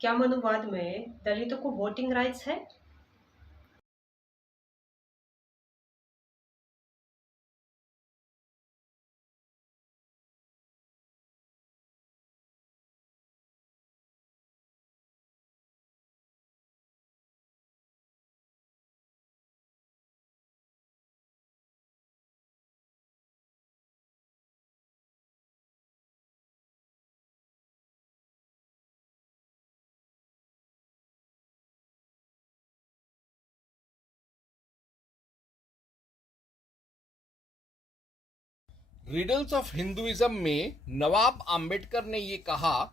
क्या मनुवाद में दलितों को वोटिंग राइट्स है? रिडल्स ऑफ हिंदुइज्म में नवाब आम्बेडकर ने ये कहा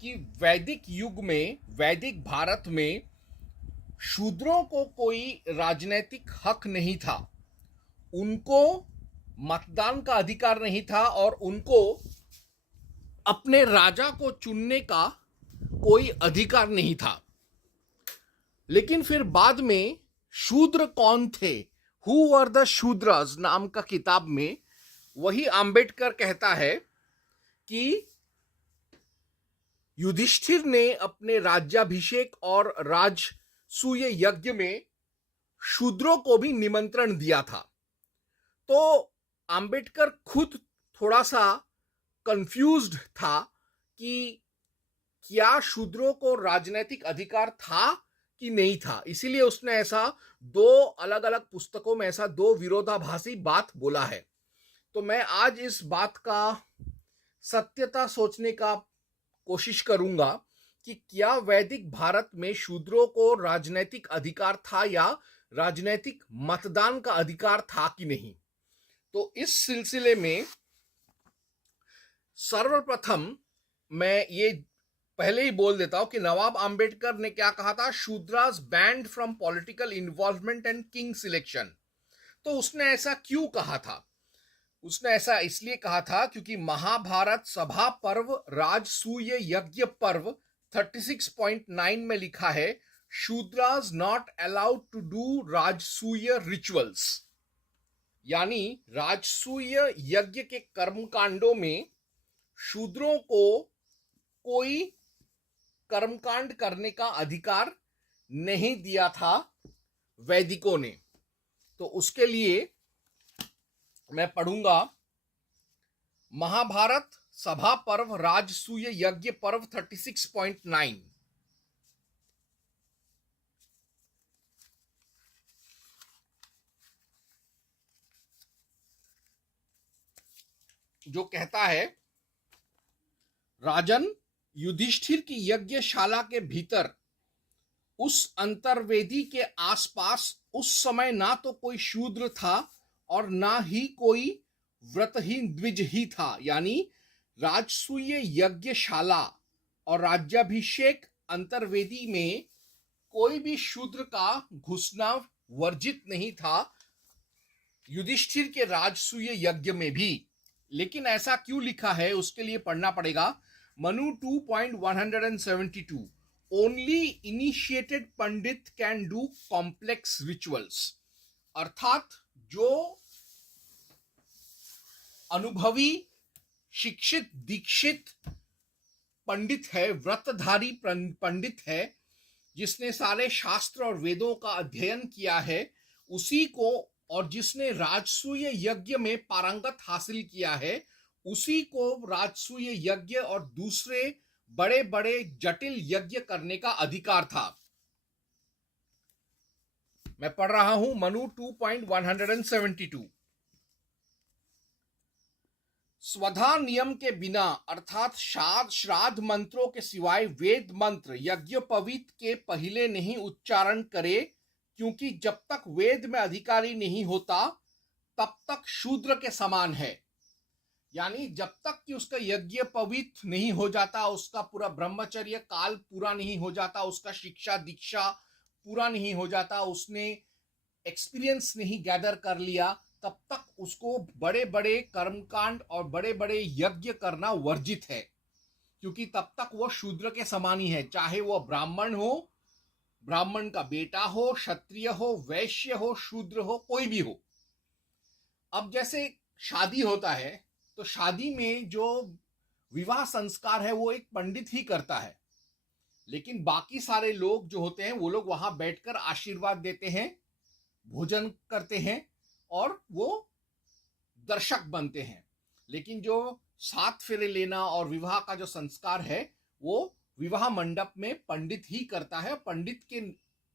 कि वैदिक युग में, वैदिक भारत में शूद्रों को कोई राजनीतिक हक नहीं था। उनको मतदान का अधिकार नहीं था और उनको अपने राजा को चुनने का कोई अधिकार नहीं था। लेकिन फिर बाद में शूद्र कौन थे, हु वर द शूद्रस नाम का किताब में वही आम्बेडकर कहता है कि युधिष्ठिर ने अपने राज्याभिषेक और राजसूय यज्ञ में शूद्रों को भी निमंत्रण दिया था। तो आम्बेडकर खुद थोड़ा सा कंफ्यूज्ड था कि क्या शूद्रों को राजनीतिक अधिकार था कि नहीं था। इसीलिए उसने ऐसा दो अलग अलग पुस्तकों में ऐसा दो विरोधाभासी बात बोला है। तो मैं आज इस बात का सत्यता सोचने का कोशिश करूंगा कि क्या वैदिक भारत में शूद्रों को राजनीतिक अधिकार था या राजनीतिक मतदान का अधिकार था कि नहीं। तो इस सिलसिले में सर्वप्रथम मैं ये पहले ही बोल देता हूं कि नवाब आम्बेडकर ने क्या कहा था, Shudras banned from political involvement and king selection. तो उसने ऐसा क्यों कहा था? उसने ऐसा इसलिए कहा था क्योंकि महाभारत सभा पर्व राजसूय यज्ञ पर्व 36.9 में लिखा है, Shudras not allowed to do Rajasuya rituals. यानी राजसूय यज्ञ के कर्मकांडों में शूद्रों को कोई कर्मकांड करने का अधिकार नहीं दिया था वैदिकों ने। तो उसके लिए मैं पढ़ूंगा महाभारत सभा पर्व राजसूय यज्ञ पर्व 36.9। जो कहता है, राजन, युधिष्ठिर की यज्ञशाला के भीतर उस अंतर्वेदी के आसपास उस समय ना तो कोई शूद्र था और ना ही कोई व्रतहीन द्विज ही था। यानी राजसूय यज्ञशाला और राज्याभिषेक अंतर्वेदी में कोई भी शूद्र का घुसना वर्जित नहीं था, युधिष्ठिर के राजसूय यज्ञ में भी। लेकिन ऐसा क्यों लिखा है उसके लिए पढ़ना पड़ेगा Manu 2.172, only initiated Pandit can do complex rituals. अर्थात जो अनुभवी शिक्षित दीक्षित पंडित है, व्रतधारी पंडित है, जिसने सारे शास्त्र और वेदों का अध्ययन किया है, उसी को, और जिसने राजसूय यज्ञ में पारंगत हासिल किया है, उसी को राजसूय यज्ञ और दूसरे बड़े बड़े जटिल यज्ञ करने का अधिकार था। मैं पढ़ रहा हूं मनु 2.172। स्वधा नियम के बिना अर्थात श्राद्ध मंत्रों के सिवाय वेद मंत्र यज्ञोपवीत के पहले नहीं उच्चारण करे, क्योंकि जब तक वेद में अधिकारी नहीं होता तब तक शूद्र के समान है। यानी जब तक कि उसका यज्ञ पवित्र नहीं हो जाता, उसका पूरा ब्रह्मचर्य काल पूरा नहीं हो जाता, उसका शिक्षा दीक्षा पूरा नहीं हो जाता, उसने एक्सपीरियंस नहीं गैदर कर लिया, तब तक उसको बड़े बड़े कर्मकांड और बड़े बड़े यज्ञ करना वर्जित है। क्योंकि तब तक वो शूद्र के समान ही है, चाहे वो ब्राह्मण हो, ब्राह्मण का बेटा हो, क्षत्रिय हो, वैश्य हो, शूद्र हो, कोई भी हो। अब जैसे शादी होता है तो शादी में जो विवाह संस्कार है वो एक पंडित ही करता है। लेकिन बाकी सारे लोग जो होते हैं वो लोग वहां बैठकर आशीर्वाद देते हैं, भोजन करते हैं और वो दर्शक बनते हैं। लेकिन जो सात फेरे लेना और विवाह का जो संस्कार है वो विवाह मंडप में पंडित ही करता है। पंडित के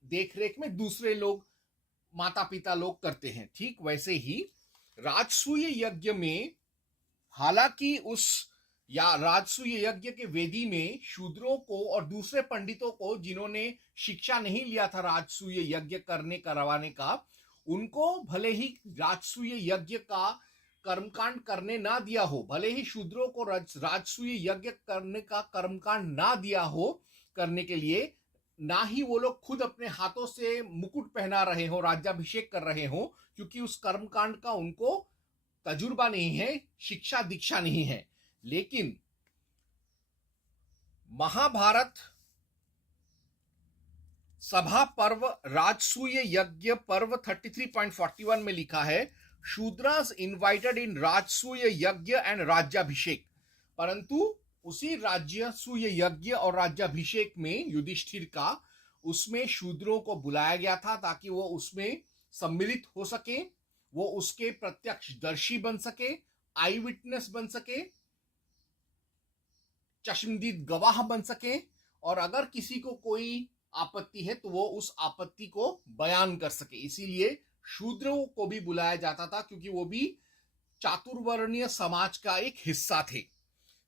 देखरेख में दूसरे लोग, माता पिता लोग करते हैं। ठीक वैसे ही राजसूय यज्ञ में, हालांकि उस या राजसूय यज्ञ के वेदी में शूद्रों को और दूसरे पंडितों को जिन्होंने शिक्षा नहीं लिया था राजसूय यज्ञ करवाने का, उनको भले ही राजसूय यज्ञ का कर्मकांड करने ना दिया हो, भले ही शूद्रों को राजसूय यज्ञ करने का कर्मकांड ना दिया हो करने के लिए, ना ही वो लोग खुद अपने हाथों से मुकुट पहना रहे हो, राज्याभिषेक कर रहे हो, क्योंकि उस कर्मकांड का उनको तजुर्बा नहीं है, शिक्षा दीक्षा नहीं है। लेकिन महाभारत सभा पर्व राजसूय यज्ञ पर्व 33.41 में लिखा है, शूद्रास इनवाइटेड इन राजसूय यज्ञ एंड राज्याभिषेक। परंतु उसी राज्यसूय यज्ञ और राज्याभिषेक में युधिष्ठिर का, उसमें शूद्रों को बुलाया गया था ताकि वो उसमें सम्मिलित हो सके, वो उसके प्रत्यक्षदर्शी बन सके, आई विटनेस बन सके, चश्मदीद गवाह बन सके, और अगर किसी को कोई आपत्ति है तो वो उस आपत्ति को बयान कर सके। इसीलिए शूद्रों को भी बुलाया जाता था, क्योंकि वो भी चातुर्वर्णीय समाज का एक हिस्सा थे।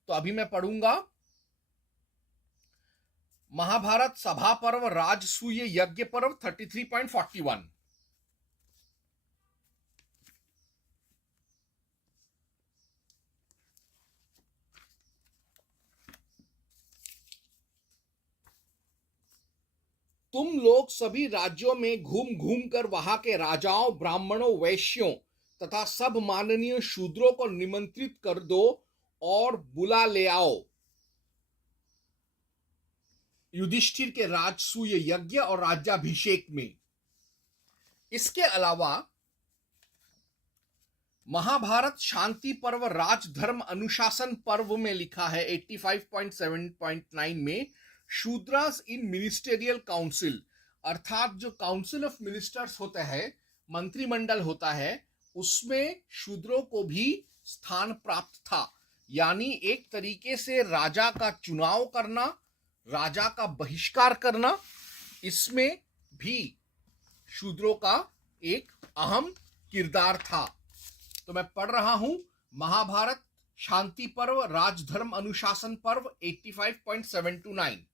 तो अभी मैं पढ़ूंगा महाभारत सभा पर्व राजसूय यज्ञ पर्व 33.41। तुम लोग सभी राज्यों में घूम घूम कर वहां के राजाओं, ब्राह्मणों, वैश्यों तथा सब माननीय शूद्रों को निमंत्रित कर दो और बुला ले आओ युधिष्ठिर के राजसूय यज्ञ और राज्याभिषेक में। इसके अलावा महाभारत शांति पर्व राजधर्म अनुशासन पर्व में लिखा है 85.7.9 में, शूद्रास इन मिनिस्टेरियल काउंसिल, अर्थात जो काउंसिल ऑफ मिनिस्टर्स होता है, मंत्रिमंडल होता है, उसमें शूद्रों को भी स्थान प्राप्त था। यानी एक तरीके से राजा का चुनाव करना, राजा का बहिष्कार करना, इसमें भी शूद्रों का एक अहम किरदार था। तो मैं पढ़ रहा हूं महाभारत शांति पर्व राजधर्म अनुशासन पर्व 85.7-9।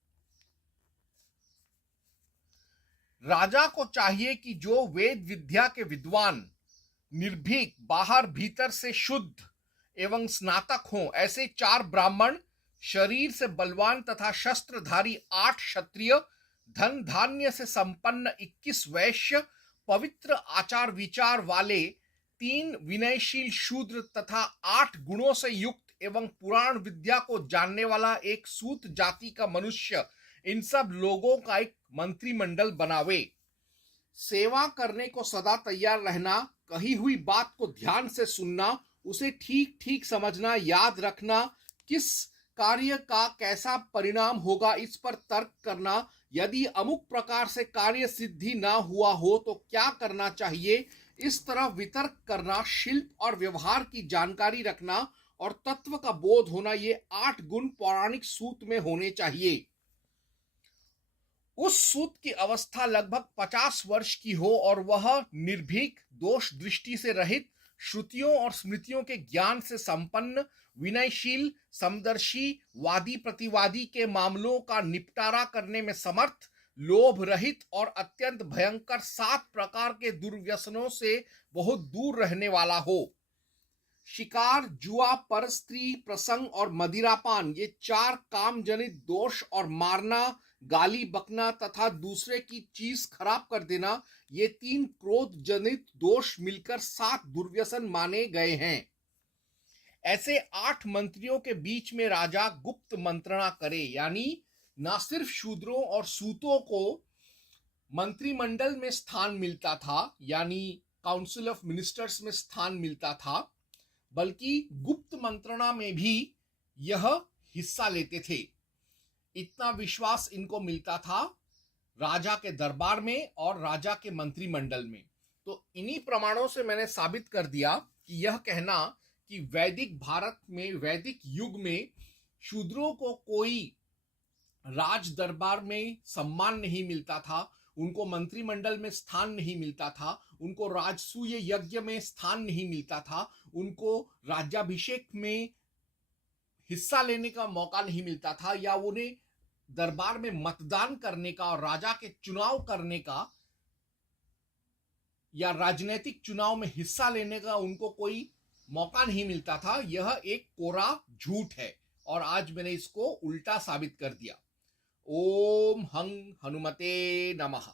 राजा को चाहिए कि जो वेद विद्या के विद्वान, निर्भीक, बाहर भीतर से शुद्ध एवं स्नातक हों, ऐसे 4 ब्राह्मण, शरीर से बलवान तथा शस्त्रधारी 8 क्षत्रिय, धन धान्य से संपन्न 21 वैश्य, पवित्र आचार विचार वाले 3 विनयशील शूद्र तथा 8 गुणों से युक्त एवं पुराण विद्या को जानने वाला एक सूत जाति का मनुष्य, इन सब लोगों का एक मंत्रिमंडल बनावे। सेवा करने को सदा तैयार रहना, कही हुई बात को ध्यान से सुनना, उसे ठीक ठीक समझना, याद रखना, किस कार्य का कैसा परिणाम होगा इस पर तर्क करना, यदि अमुक प्रकार से कार्य सिद्धि ना हुआ हो तो क्या करना चाहिए, इस तरह वितर्क करना, शिल्प और व्यवहार की जानकारी रखना और तत्व का बोध होना, ये 8 गुण पौराणिक सूत में होने चाहिए। उस सूत की अवस्था लगभग 50 वर्ष की हो और वह निर्भीक, दोष दृष्टि से रहित, श्रुतियों और स्मृतियों के ज्ञान से संपन्न, विनयशील, समदर्शी, वादी प्रतिवादी के मामलों का निपटारा करने में समर्थ, लोभ रहित और अत्यंत भयंकर 7 प्रकार के दुर्व्यसनों से बहुत दूर रहने वाला हो। शिकार, जुआ, परस्त्री, प्रसंग और मदिरापान, ये 4 काम जनित दोष, और मारना, गाली बकना तथा दूसरे की चीज खराब कर देना, ये 3 क्रोध जनित दोष मिलकर 7 दुर्व्यसन माने गए हैं। ऐसे 8 मंत्रियों के बीच में राजा गुप्त मंत्रणा करे, यानी न सिर्फ शूद्रों और सूतों को मंत्रिमंडल में स्थान मिलता था, यानी काउंसिल ऑफ मिनिस्टर्स में स्थान मिलता था, बल्कि गुप्त मंत्रणा में भी यह हिस्सा लेते थे। इतना विश्वास इनको मिलता था राजा के दरबार में और राजा के मंत्रिमंडल में। तो इन्हीं प्रमाणों से मैंने साबित कर दिया कि यह कहना कि वैदिक भारत में, वैदिक युग में शूद्रों को कोई राज दरबार में सम्मान नहीं मिलता था, उनको मंत्रिमंडल में स्थान नहीं मिलता था, उनको राजसूय यज्ञ में स्थान नहीं मिलता था, उनको राज्याभिषेक में हिस्सा लेने का मौका नहीं मिलता था, या उन्हें दरबार में मतदान करने का और राजा के चुनाव करने का या राजनीतिक चुनाव में हिस्सा लेने का उनको कोई मौका नहीं मिलता था। यह एक कोरा झूठ है और आज मैंने इसको उल्टा साबित कर दिया। ओम हं हनुमते नमः।